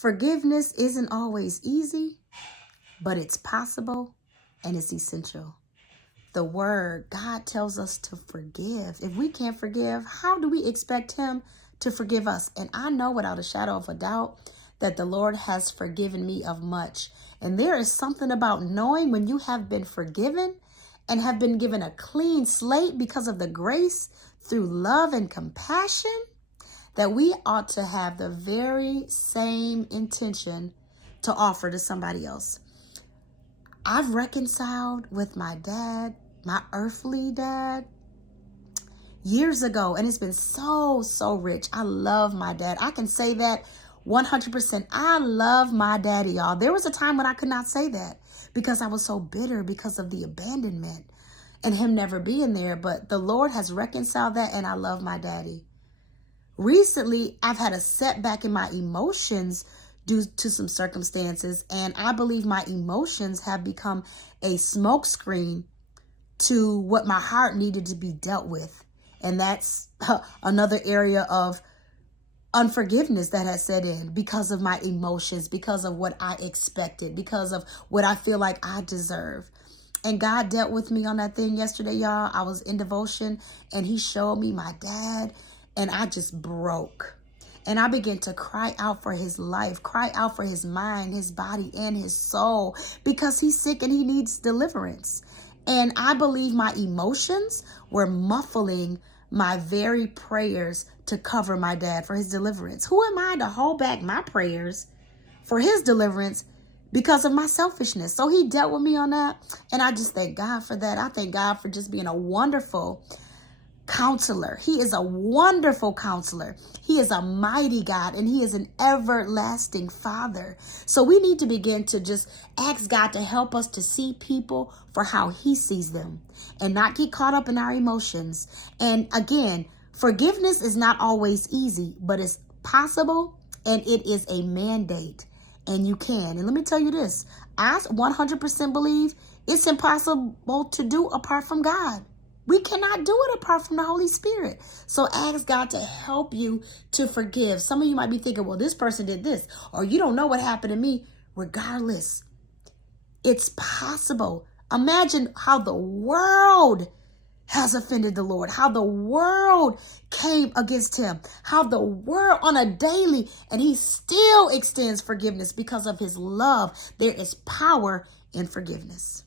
Forgiveness isn't always easy, but it's possible and it's essential. The word, God tells us to forgive. If we can't forgive, how do we expect him to forgive us? And I know without a shadow of a doubt that the Lord has forgiven me of much. And there is something about knowing when you have been forgiven and have been given a clean slate because of the grace through love and compassion, that we ought to have the very same intention to offer to somebody else. I've reconciled with my dad, my earthly dad, years ago, and it's been so rich. I love my dad. I can say that 100%. I love my daddy, y'all. There was a time when I could not say that because I was so bitter because of the abandonment and him never being there. But the Lord has reconciled that, and I love my daddy. Recently, I've had a setback in my emotions due to some circumstances, and I believe my emotions have become a smokescreen to what my heart needed to be dealt with. And that's another area of unforgiveness that has set in because of my emotions, because of what I expected, because of what I feel like I deserve. And God dealt with me on that thing yesterday, y'all. I was in devotion and he showed me my dad, and I just broke. And I began to cry out for his life, cry out for his mind, his body, and his soul, because he's sick and he needs deliverance. And I believe my emotions were muffling my very prayers to cover my dad for his deliverance. Who am I to hold back my prayers for his deliverance because of my selfishness? So he dealt with me on that. And I just thank God for that. I thank God for just being a wonderful counselor. He is a wonderful counselor. He is a mighty God, and he is an everlasting Father. So we need to begin to just ask God to help us to see people for how he sees them and not get caught up in our emotions. And again, forgiveness is not always easy, but it's possible, and it is a mandate, and you can. And let me tell you this, I 100% believe it's impossible to do apart from God. We cannot do it apart from the Holy Spirit. So ask God to help you to forgive. Some of you might be thinking, well, this person did this, or you don't know what happened to me. Regardless, it's possible. Imagine how the world has offended the Lord, how the world came against him, how the world on a daily, and he still extends forgiveness because of his love. There is power in forgiveness.